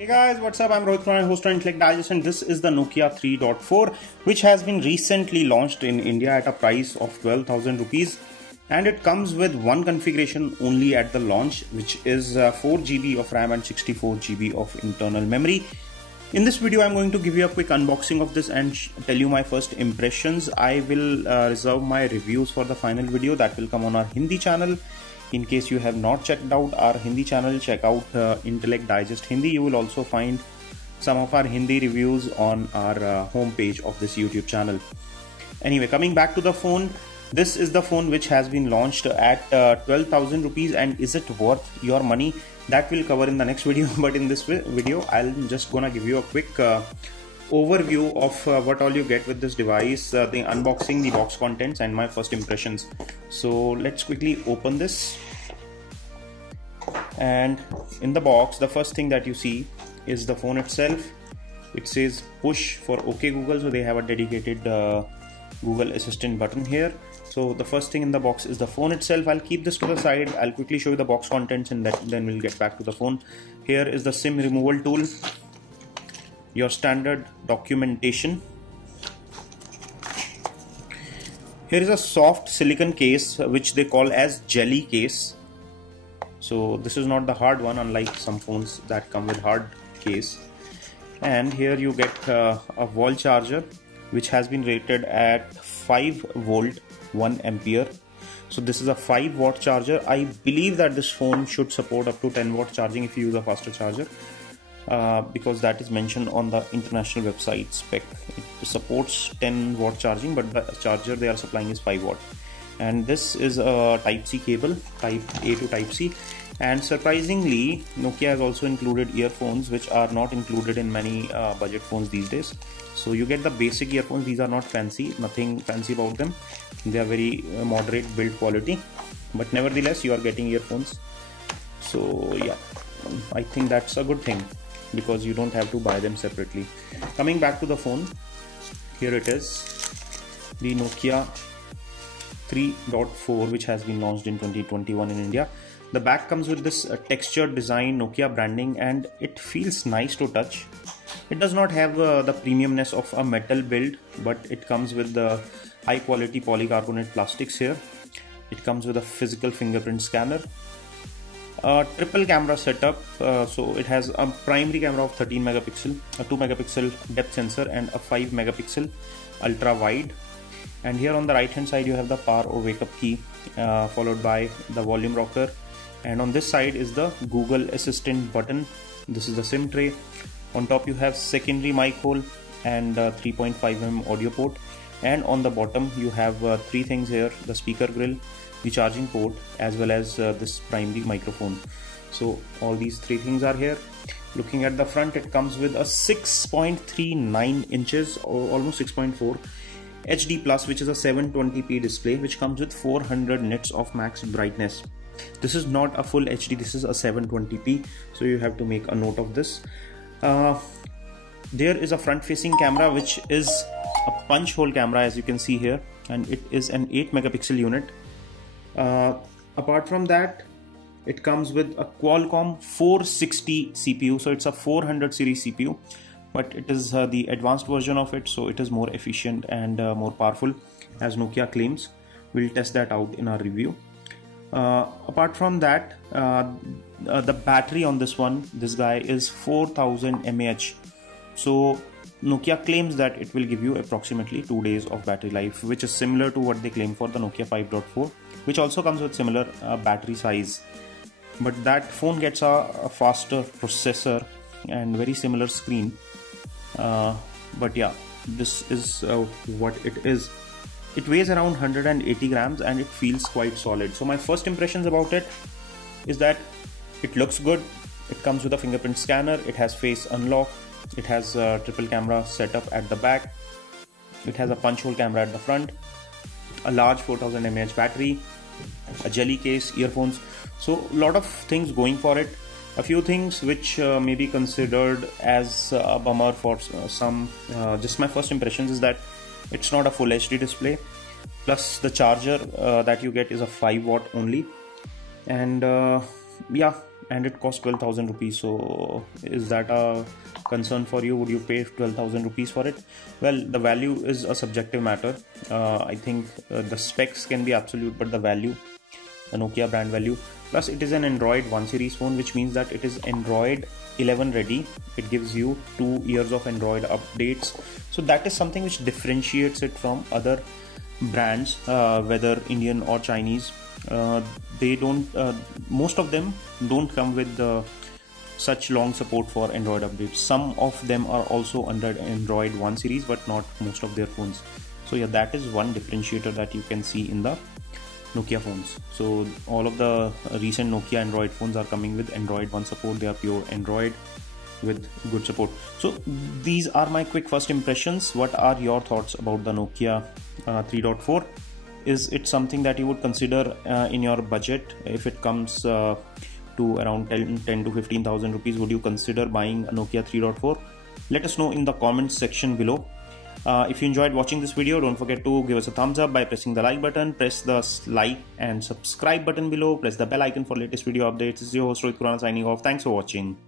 Hey guys, what's up? I'm Rohit Kumar, host of Intellect Digest, and this is the Nokia 3.4, which has been recently launched in India at a price of 12,000 rupees. And it comes with one configuration only at the launch, which is 4 GB of RAM and 64 GB of internal memory. In this video, I'm going to give you a quick unboxing of this and tell you my first impressions. I will reserve my reviews for the final video that will come on our Hindi channel. In case you have not checked out our Hindi channel, check out Intellect Digest Hindi. You will also find some of our Hindi reviews on our homepage of this YouTube channel. Anyway, coming back to the phone, this is the phone which has been launched at 12,000 rupees, and is it worth your money? That will cover in the next video. But in this video, I'm just gonna give you a quick overview of what all you get with this device, the unboxing, the box contents, and my first impressions. So let's quickly open this. And in the box, the first thing that you see is the phone itself. It says push for OK Google, so they have a dedicated Google Assistant button here. So the first thing in the box is the phone itself. I'll keep this to the side. I'll quickly show you the box contents, and then we'll get back to the phone. Here is the SIM removal tool, your standard documentation. Here is a soft silicon case which they call as jelly case. So this is not the hard one, unlike some phones that come with hard case. And here you get a wall charger which has been rated at 5 volt 1 ampere. So this is a 5 watt charger. I believe that this phone should support up to 10 watt charging if you use a faster charger, because that is mentioned on the international website spec. It supports 10 watt charging, but the charger they are supplying is 5 watt. And this is a Type-C cable, Type A to Type-C. And surprisingly, Nokia has also included earphones, which are not included in many budget phones these days. So you get the basic earphones. These are not fancy, nothing fancy about them. They are very moderate build quality, but nevertheless you are getting earphones. So yeah, I think that's a good thing, because you don't have to buy them separately. Coming back to the phone, here it is, the Nokia 3.4, which has been launched in 2021 in India. The back comes with this textured design, Nokia branding, and it feels nice to touch. It does not have the premiumness of a metal build, but it comes with the high quality polycarbonate plastics here. It comes with a physical fingerprint scanner, triple camera setup. So it has a primary camera of 13 megapixel, a 2 megapixel depth sensor, and a 5 megapixel ultra wide. And here on the right hand side you have the power or wake up key, followed by the volume rocker. And on this side is the Google Assistant button. This is the SIM tray. On top you have secondary mic hole and 3.5mm audio port. And on the bottom you have three things here: the speaker grill, the charging port, as well as this primary microphone. So all these three things are here. Looking at the front, it comes with a 6.39 inches or almost 6.4 HD Plus, which is a 720p display, which comes with 400 nits of max brightness. This is not a full HD, this is a 720p, so you have to make a note of this. There is a front facing camera, which is a punch hole camera, as you can see here, and it is an 8 megapixel unit. Apart from that, it comes with a Qualcomm 460 CPU, so it's a 400 series CPU, but it is the advanced version of it, so it is more efficient and more powerful, as Nokia claims. We'll test that out in our review. Apart from that, the battery on this one, this guy is 4000 mAh. So Nokia claims that it will give you approximately 2 days of battery life, which is similar to what they claim for the Nokia 5.4, which also comes with similar battery size. But that phone gets a faster processor and very similar screen. But yeah, this is what it is. It weighs around 180 grams and it feels quite solid. So my first impressions about it is that it looks good. It comes with a fingerprint scanner. It has face unlock. It has a triple camera setup at the back. It has a punch hole camera at the front, a large 4000 mAh battery, a jelly case, earphones. So a lot of things going for it. A few things which may be considered as a bummer for some. Just my first impressions is that it's not a full HD display. Plus the charger that you get is a 5 watt only. And yeah, and it costs 12,000 rupees. So is that a concern for you? Would you pay 12,000 rupees for it? Well, the value is a subjective matter. I think the specs can be absolute, but the value, the Nokia brand value, plus it is an Android 1 series phone, which means that it is Android 11 ready. It gives you 2 years of Android updates. So that is something which differentiates it from other brands, whether Indian or Chinese. They don't, most of them don't come with such long support for Android updates. Some of them are also under Android 1 series, but not most of their phones. So yeah, that is one differentiator that you can see in the Nokia phones. So all of the recent Nokia Android phones are coming with Android 1 support. They are pure Android with good support. So these are my quick first impressions. What are your thoughts about the Nokia 3.4? Is it something that you would consider in your budget? If it comes to around 10 to 15,000 rupees, would you consider buying a Nokia 3.4? Let us know in the comments section below. If you enjoyed watching this video, don't forget to give us a thumbs up by pressing the like button. Press the like and subscribe button below. Press the bell icon for latest video updates. This is your host Rohit Khurana signing off. Thanks for watching.